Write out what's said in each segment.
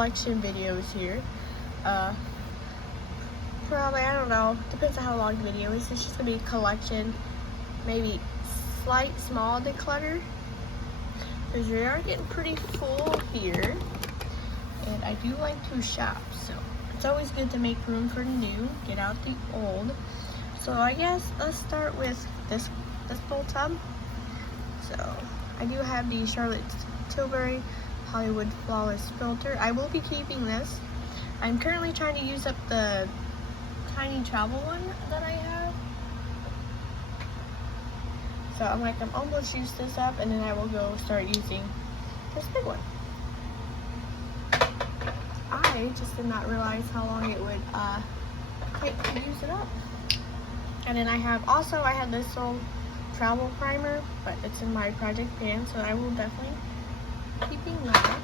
collection videos here. Probably, I don't know, depends on how long the video is. It's just gonna be a collection, maybe slight small declutter, because we are getting pretty full here, and I do like to shop, so it's always good to make room for the new, get out the old. So I guess let's start with this bowl tub. So I do have the Charlotte Tilbury Hollywood Flawless filter. I will be keeping this. I'm currently trying to use up the tiny travel one that I have. So I'm almost used this up, and then I will go start using this big one. I just did not realize how long it would take to use it up. And then I have this little travel primer, but it's in my project pan, so I will definitely keeping that.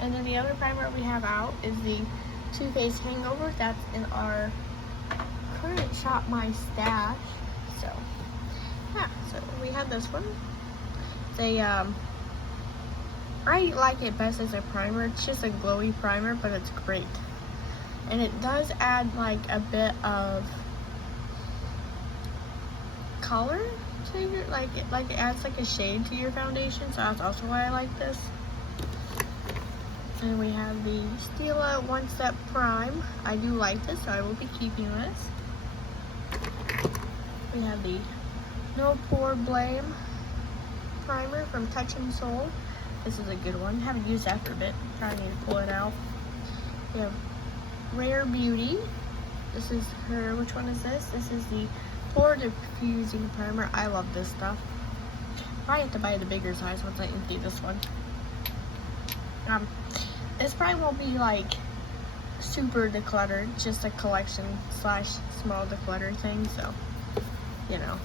And then the other primer we have out is the Too Faced Hangover. That's in our current Shop My Stash. So yeah, so we have this one. I like it best as a primer. It's just a glowy primer, but it's great. And it does add like a bit of color to your, it adds like a shade to your foundation, so that's also why I like this. And we have the Stila One Step Prime. I do like this, so I will be keeping this. We have the No Pore Blame primer from Touch in Soul. This is a good one. Haven't used that for a bit. Probably need to pull it out. We have Rare Beauty. This is her. Which one is this? This is the Pore Diffusing Primer. I love this stuff. Probably have to buy the bigger size once I empty this one. This probably won't be like super decluttered, just a collection / small declutter thing, so you know.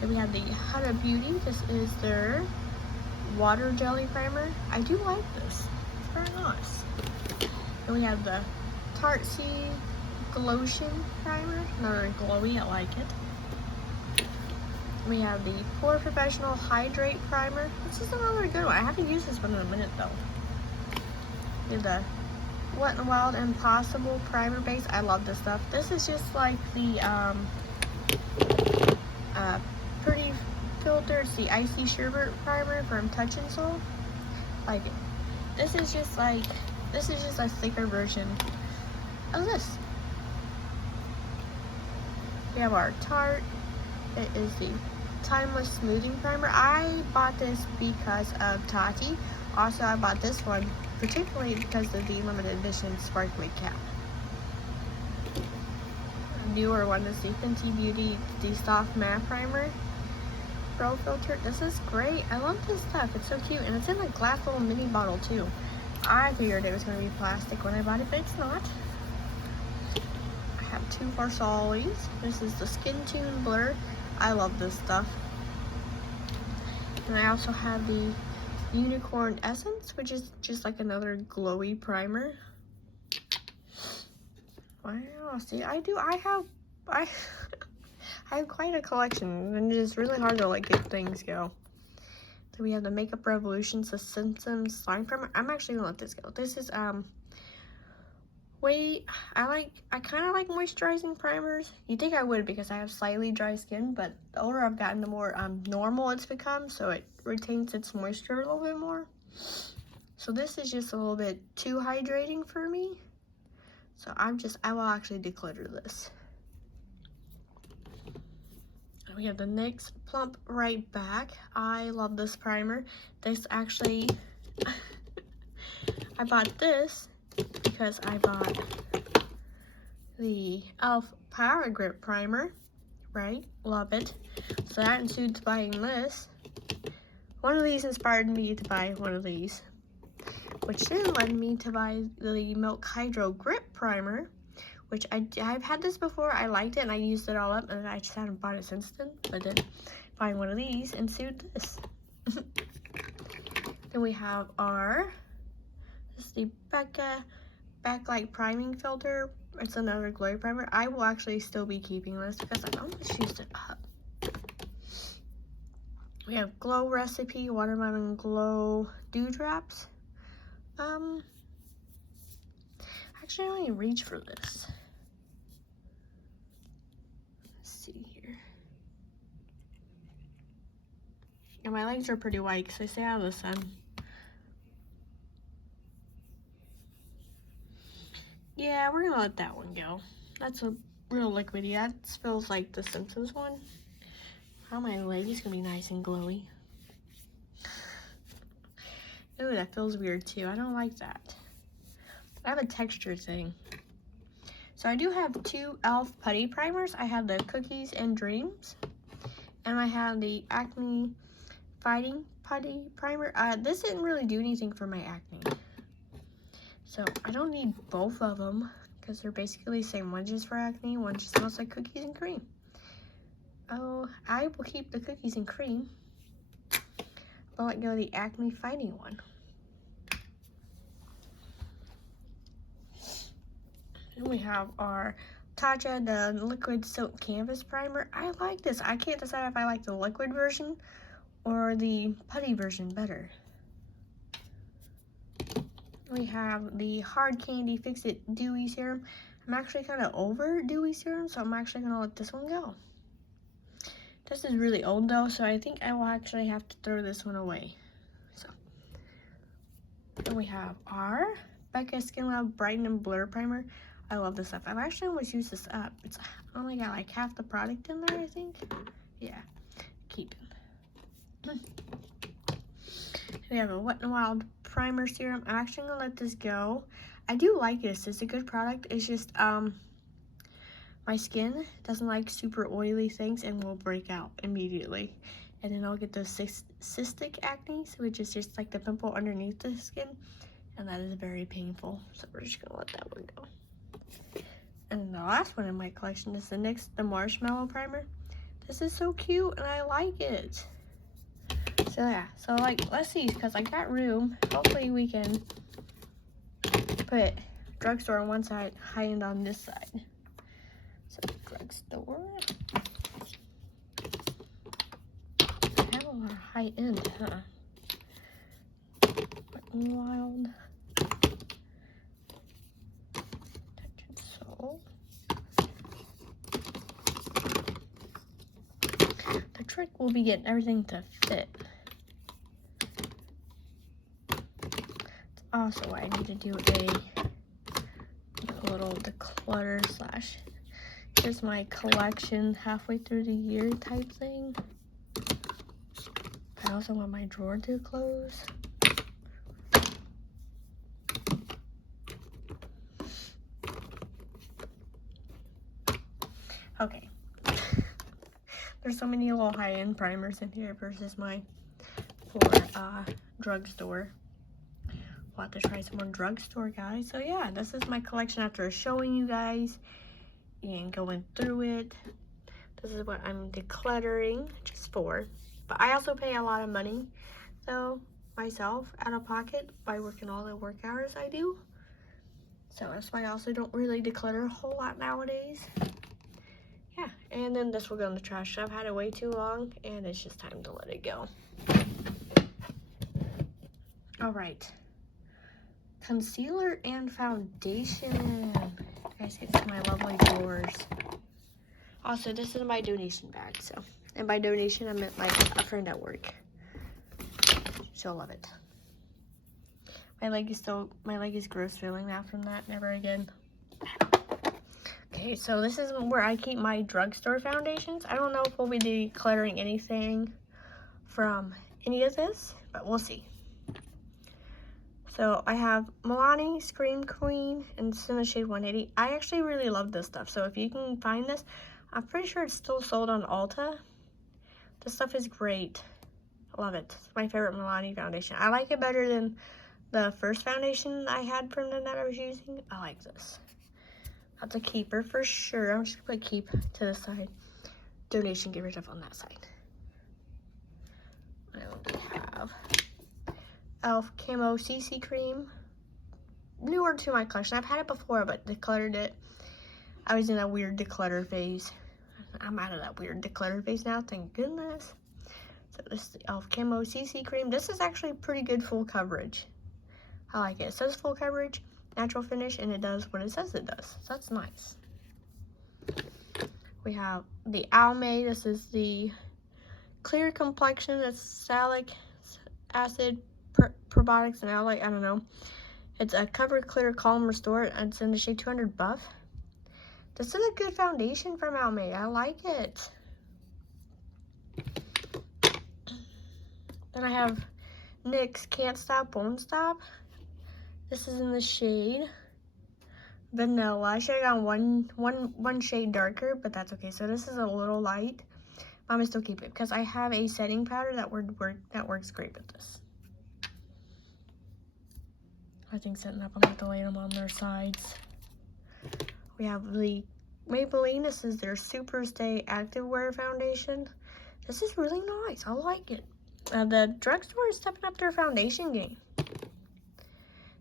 Then we have the Huda Beauty. This is their water jelly primer. I do like this. It's very nice. Then we have the Tartsy Glotion primer. Another glowy, I like it. We have the Pore Professional Hydrate primer. This is another good one. I haven't used this one in a minute though. We have the Wet n Wild Impossible primer base. I love this stuff. This is just like the Pretty Filter. It's the Icy Sherbet primer from Touch in Soul. Like it. This is just a thicker version of this. We have our Tarte. It is the Timeless Smoothing Primer. I bought this because of Tati. Also, I bought this one particularly because of the limited edition sparkly cap. A newer one is the Fenty Beauty, the Soft Matte Primer Pro Filter. This is great. I love this stuff. It's so cute, and it's in a glass little mini bottle too. I figured it was going to be plastic when I bought it, but it's not. I have two Farsalis. This is the Skin Tune Blur. I love this stuff. And I also have the Unicorn Essence, which is just like another glowy primer. Wow, see, I have quite a collection, and it is really hard to let good things go. Then we have the Makeup Revolution's the Simpsons Slime Primer. I'm actually gonna let this go. This is I kind of like moisturizing primers. You'd think I would because I have slightly dry skin, but the older I've gotten, the more normal it's become, so it retains its moisture a little bit more. So this is just a little bit too hydrating for me. So I will actually declutter this. And we have the NYX Plump Right Back. I love this primer. This actually, I bought this because I bought the e.l.f. Power Grip Primer, right? Love it. So that ensued buying this. One of these inspired me to buy one of these, which then led me to buy the Milk Hydro Grip Primer, which I've had this before. I liked it and I used it all up, and I just haven't bought it since then. But then buying one of these ensued this. Then we have this is the Becca Backlight Priming Filter. It's another glowy primer. I will actually still be keeping this because I almost used it up. We have Glow Recipe Watermelon Glow Dewdrops. Actually, I only reach for this. Let's see here. And my legs are pretty white because I stay out of the sun. Yeah, we're gonna let that one go. That's a real liquidy. That feels like the Simpsons one. How my leg is gonna be nice and glowy. Ooh, that feels weird too. I don't like that. I have a texture thing. So I do have 2 e.l.f. putty primers. I have the Cookies and Dreams. And I have the Acne Fighting Putty Primer. This didn't really do anything for my acne. So I don't need both of them because they're basically the same. One just for acne, one just smells like cookies and cream. Oh, I will keep the cookies and cream. I'll let go of the Acne Fighting one. And we have our Tatcha, the Liquid Silk Canvas Primer. I like this. I can't decide if I like the liquid version or the putty version better. We have the Hard Candy Fix-It Dewy Serum. I'm actually kind of over Dewy Serum, so I'm actually going to let this one go. This is really old though, so I think I will actually have to throw this one away. So, then we have our Becca Skin Lab Brighten and Blur Primer. I love this stuff. I've actually almost used this up. It's only got like half the product in there, I think. Yeah, keep it. We have a Wet n Wild Primer Serum. I'm actually gonna let this go. I do like this. It's a good product. It's just my skin doesn't like super oily things and will break out immediately. And then I'll get those cystic acne, which is just like the pimple underneath the skin. And that is very painful. So we're just gonna let that one go. And the last one in my collection is the NYX the Marshmallow Primer. This is so cute and I like it. So yeah, so like, let's see, because I got room. Hopefully we can put drugstore on one side, high-end on this side. So drugstore. I have a lot of high-end, huh? Wet n Wild. Touch Soul. The trick will be getting everything to fit. Also, I need to do a little declutter slash here's my collection halfway through the year type thing. I also want my drawer to close. Okay. There's so many little high-end primers in here versus my for drugstore. We'll have to try some more drugstore, guys. So yeah, this is my collection after showing you guys and going through it. This is what I'm decluttering just for. But I also pay a lot of money, though, myself, out of pocket by working all the work hours I do. So that's why I also don't really declutter a whole lot nowadays. Yeah, and then this will go in the trash. I've had it way too long, and it's just time to let it go. All right. Concealer and foundation. You guys get to my lovely drawers. Also, this is my donation bag. So, and by donation, I meant like a friend at work. She'll love it. My leg is gross feeling now from that. Never again. Okay, so this is where I keep my drugstore foundations. I don't know if we'll be decluttering anything from any of this, but we'll see. So I have Milani, Scream Queen, and it's in the shade 180. I actually really love this stuff. So if you can find this, I'm pretty sure it's still sold on Ulta. This stuff is great. I love it. It's my favorite Milani foundation. I like it better than the first foundation I had from them that I was using. I like this. That's a keeper for sure. I'm just gonna put keep to the side. Donation, get rid of on that side. I only have e.l.f. Camo CC Cream. Newer to my collection. I've had it before, but decluttered it. I was in a weird declutter phase. I'm out of that weird declutter phase now, thank goodness. So this is the e.l.f. Camo CC Cream. This is actually pretty good full coverage. I like it. It says full coverage, natural finish, and it does what it says it does. So that's nice. We have the Almay. This is the clear complexion. It's salicylic acid, probiotics, and alloy. I don't know. It's a cover clear calm restore, and it's in the shade 200 buff. This is a good foundation from Almay. I like it. Then I have NYX Can't Stop, Won't Stop. This is in the shade Vanilla. I should have gone one shade darker, but that's okay. So this is a little light. I'm gonna still keep it because I have a setting powder that works great with this. I think setting up, I'm gonna have to lay them on their sides. We have the Maybelline. This is their Super Stay Activewear Foundation. This is really nice. I like it. The drugstore is stepping up their foundation game.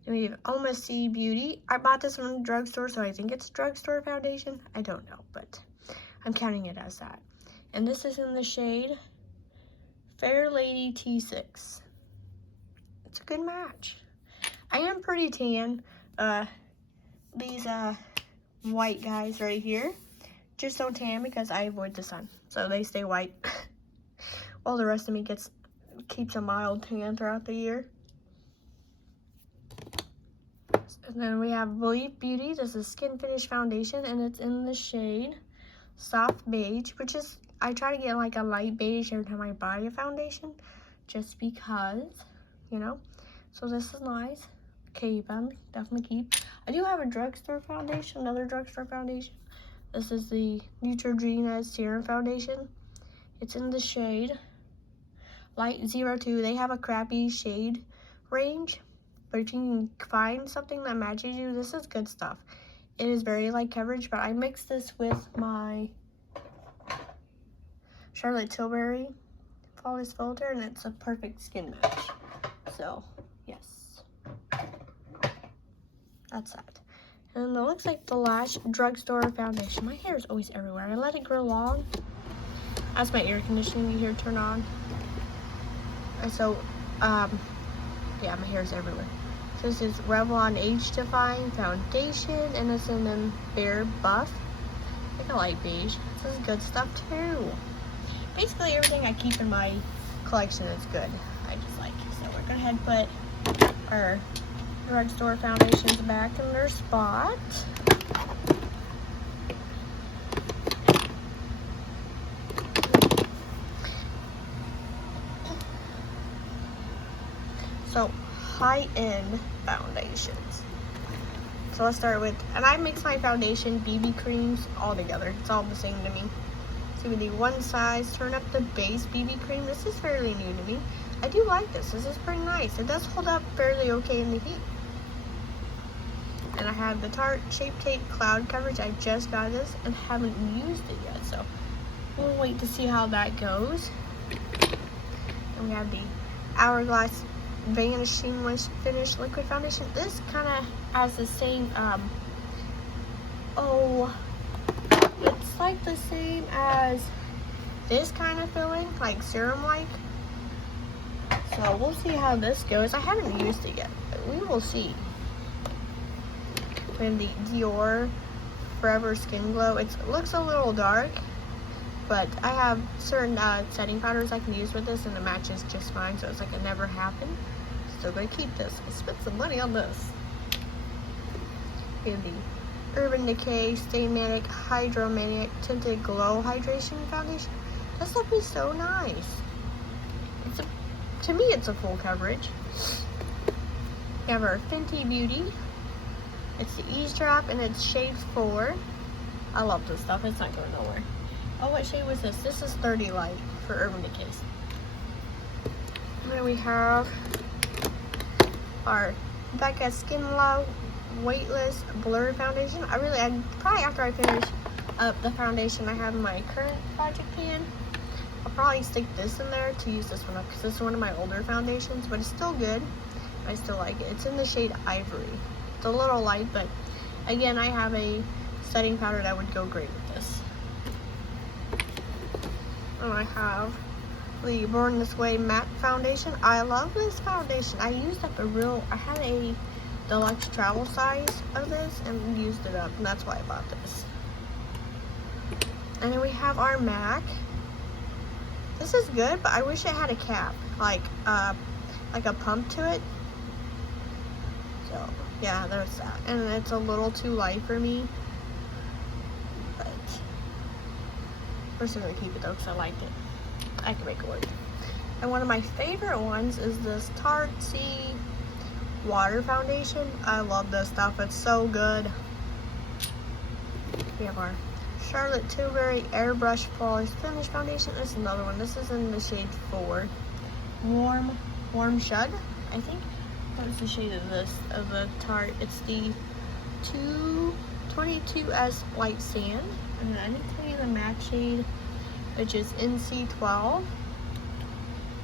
Then we have Alma-C Beauty. I bought this from the drugstore, so I think it's drugstore foundation. I don't know, but I'm counting it as that. And this is in the shade Fair Lady T6. It's a good match. I am pretty tan. These white guys right here just don't tan because I avoid the sun, so they stay white. While the rest of me keeps a mild tan throughout the year. And then we have Believe Beauty. This is Skin Finish Foundation, and it's in the shade Soft Beige, which is, I try to get like a light beige every time I buy a foundation, just because, you know. So this is nice. Keep them, definitely keep. I do have a drugstore foundation, another drugstore foundation. This is the Neutrogena Serum Foundation. It's in the shade Light 02. They have a crappy shade range, but if you can find something that matches you, this is good stuff. It is very light coverage, but I mixed this with my Charlotte Tilbury Flawless Filter, and it's a perfect skin match. So, yes. That's that. And it looks like the Lash Drugstore Foundation. My hair is always everywhere. I let it grow long. That's my air conditioning you hear turn on. And so, yeah, my hair is everywhere. So this is Revlon Age Defying Foundation, and it's in the Bare Buff. I think I like beige. This is good stuff too. Basically everything I keep in my collection is good. I just like it. So we're gonna head put our drugstore foundations back in their spot. So high-end foundations. So let's start with, and I mix my foundation BB creams all together. It's all the same to me. So we do one size, turn up the base BB cream. This is fairly new to me. I do like this. This is pretty nice. It does hold up fairly okay in the heat. And I have the Tarte Shape Tape Cloud Coverage. I just got this and haven't used it yet, so we'll wait to see how that goes. And we have the Hourglass Vanishing Finish Liquid Foundation. This kind of has the same, it's like the same as this kind of feeling, like serum-like. So we'll see how this goes. I haven't used it yet, but we will see. We have the Dior Forever Skin Glow. It looks a little dark, but I have certain setting powders I can use with this, and it matches just fine, so it's like it never happened. Still gonna keep this. I spent some money on this. We have the Urban Decay Stay Manic Hydromanic Tinted Glow Hydration Foundation. This stuff is so nice. To me, it's a full coverage. We have our Fenty Beauty. It's the Ease Drop, and it's shade 4. I love this stuff. It's not going nowhere. Oh, what shade was this? This is 30 Light for Urban Decays. And then we have our Becca Skin Love Weightless Blur Foundation. Probably after I finish up the foundation I have in my current project pan, I'll probably stick this in there to use this one up, because this is one of my older foundations, but it's still good. I still like it. It's in the shade Ivory. It's a little light, but again, I have a setting powder that would go great with this. And I have the Born This Way Matte Foundation. I love this foundation. I used up I had a deluxe travel size of this and used it up, and that's why I bought this. And then we have our MAC. This is good, but I wish it had a cap, like a pump to it. So yeah, there's that. And it's a little too light for me, but we're still gonna keep it though because I liked it. I can make it work. And one of my favorite ones is this Tarte Water Foundation. I love this stuff. It's so good. We have our Charlotte Tilbury Airbrush Flawless Finish Foundation. This is another one. This is in the shade 4. Warm Shud, I think. What is the shade of this, of the Tarte? It's the 222S White Sand. And then I need to tell you the matte shade, which is NC12.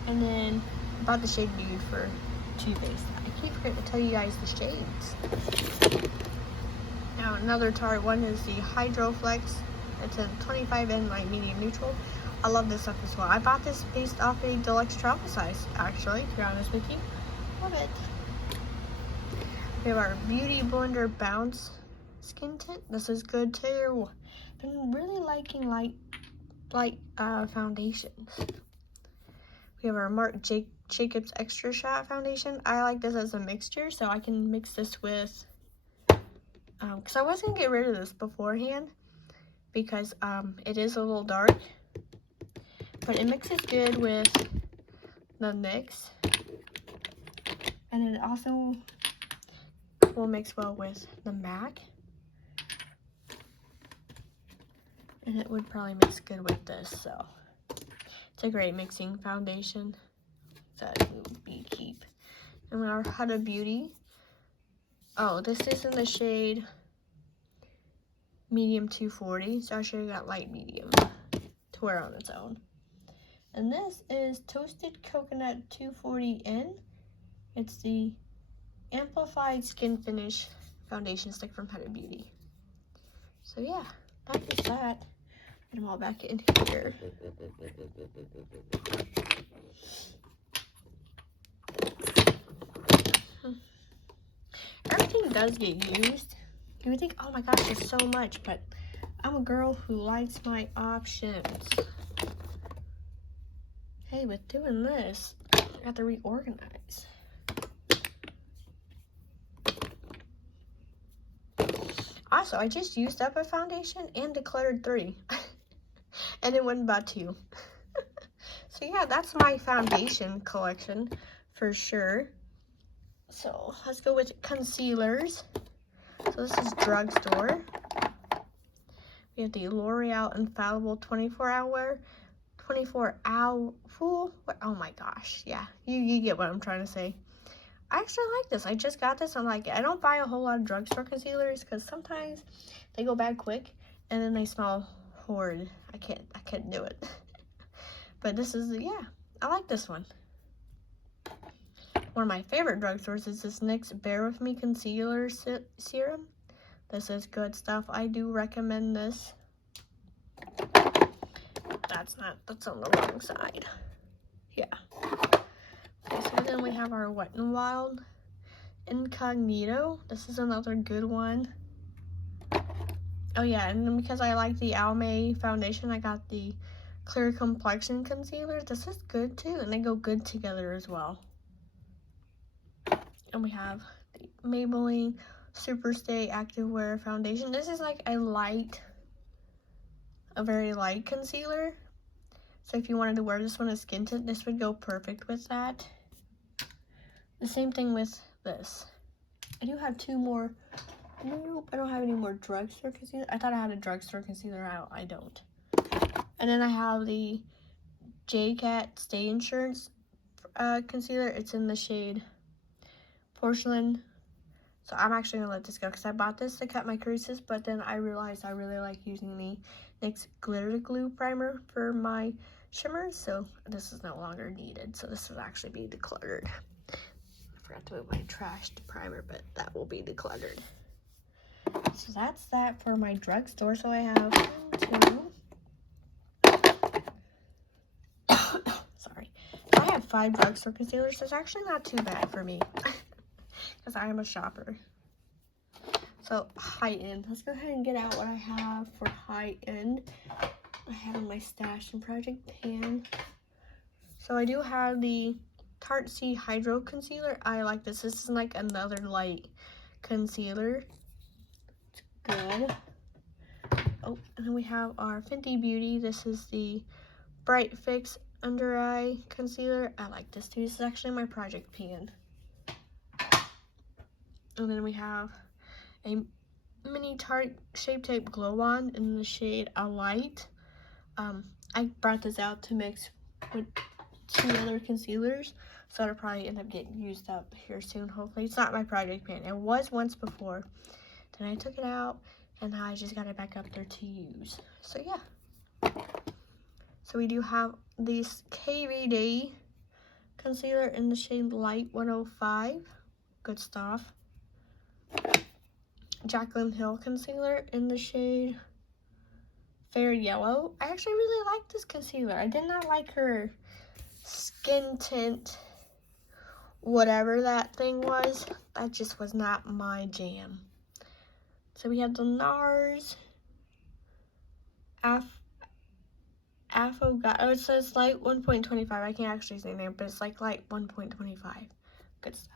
And then I bought the shade Nude for Too Faced. I keep forgetting to tell you guys the shades. Now another Tarte one is the Hydro Flex. It's a 25N light medium neutral. I love this stuff as well. I bought this based off a deluxe travel size, actually, to be honest with you. Love it. We have our Beauty Blender Bounce Skin Tint. This is good too. Been really liking light foundations. We have our Marc Jacobs Extra Shot Foundation. I like this as a mixture, so I can mix this with, because I was going to get rid of this beforehand, because it is a little dark, but it mixes good with the NYX, and it also will mix well with the MAC, and it would probably mix good with this, so it's a great mixing foundation that we keep. And our Huda Beauty, oh, this is in the shade medium 240, so I should have got light medium to wear on its own. And this is Toasted Coconut 240N. It's the Amplified Skin Finish Foundation Stick from Huda Beauty. So yeah, that is that. Get them all back in here. Everything does get used. You would think, oh my gosh, there's so much, but I'm a girl who likes my options. Hey, with doing this, I have to reorganize. Also, I just used up a foundation and decluttered 3. And it went about 2. So yeah, that's my foundation collection for sure. So let's go with concealers. So this is drugstore. We have the L'Oreal Infallible 24-hour full. Oh my gosh, yeah, you get what I'm trying to say. I actually like this. I just got this. I'm like, I don't buy a whole lot of drugstore concealers because sometimes they go bad quick and then they smell horrid. I can't do it. But this is, yeah, I like this one. One of my favorite drugstores is this NYX Bare With Me Concealer Serum. This is good stuff. I do recommend this. That's on the wrong side. Yeah. Okay, so then we have our Wet n Wild Incognito. This is another good one. Oh yeah, and then because I like the Almay foundation, I got the Clear Complexion Concealer. This is good too, and they go good together as well. And we have the Maybelline Superstay Activewear Foundation. This is like a very light concealer. So if you wanted to wear this one as skin tint, this would go perfect with that. The same thing with this. I do have 2 more. Nope, I don't have any more drugstore concealer. I thought I had a drugstore concealer. I don't. And then I have the J-Cat Stay Insurance concealer. It's in the shade Porcelain. So I'm actually going to let this go because I bought this to cut my creases, but then I realized I really like using the NYX Glitter Glue Primer for my shimmers, so this is no longer needed. So this will actually be decluttered. I forgot to move my trashed primer, but that will be decluttered. So that's that for my drugstore. So I have 1, 2. Sorry. I have 5 drugstore concealers. So it's actually not too bad for me. because I am a shopper. So high end. Let's go ahead and get out what I have for high end. I have in my stash and project pan. So I do have the Tarte C Hydro Concealer. I like this. This is like another light concealer. It's good. Oh, and then we have our Fenty Beauty. This is the Bright Fix Under Eye Concealer. I like this too. This is actually my project pan. And then we have a mini Tarte Shape Tape Glow Wand in the shade Alight. I brought this out to mix with 2 other concealers, so it'll probably end up getting used up here soon, hopefully. It's not my project pan. It was once before. Then I took it out, and now I just got it back up there to use. So yeah. So we do have this KVD concealer in the shade Light 105. Good stuff. Jaclyn Hill concealer in the shade Fair Yellow. I actually really like this concealer. I did not like her skin tint, whatever that thing was. That just was not my jam. So we have the NARS Affogato. Oh, it says light 1.25. I can't actually say the name, but it's like light 1.25. Good stuff.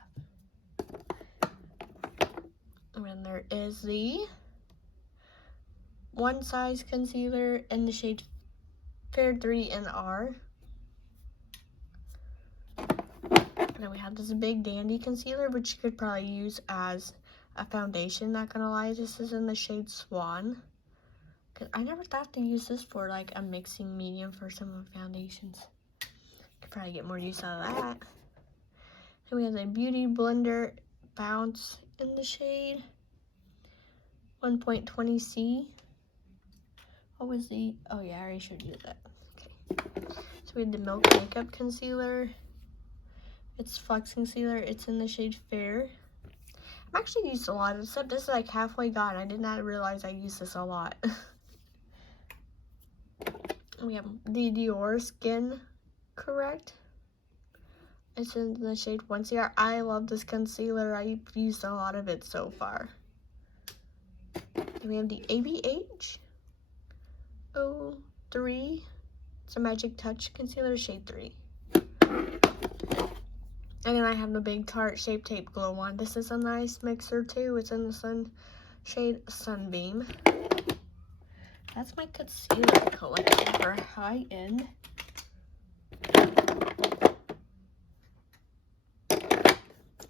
And then there is the One Size concealer in the shade Fair 3 and R. And then we have this Big Dandy concealer, which you could probably use as a foundation, not gonna lie. This is in the shade Swan. Cause I never thought to use this for like a mixing medium for some of the foundations. Could probably get more use out of that. Then we have the Beauty Blender Bounce in the shade 1.20C. What was the, oh yeah, I already showed you that. Okay. So we have the Milk Makeup Concealer. It's Flex Concealer. It's in the shade Fair. I've actually used a lot of this stuff. This is like halfway gone. I did not realize I used this a lot. We have the Dior Skin Correct. It's in the shade 1CR. I love this concealer. I've used a lot of it so far. And we have the ABH 03. It's a Magic Touch Concealer, shade 3. And then I have the Big Tarte Shape Tape Glow Wand. This is a nice mixer too. It's in the shade Sunbeam. That's my concealer collection for high end.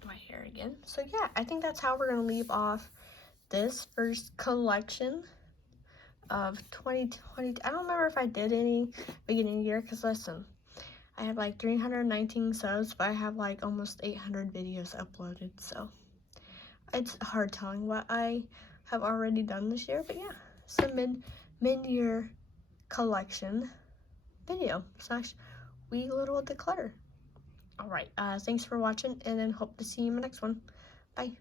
My hair again. So yeah, I think that's how we're gonna leave off this first collection of 2020. I don't remember if I did any beginning of the year, because listen, I have like 319 subs, but I have like almost 800 videos uploaded, so it's hard telling what I have already done this year. But yeah, some mid-year collection video / wee little declutter. All right, thanks for watching, and then hope to see you in the next one. Bye.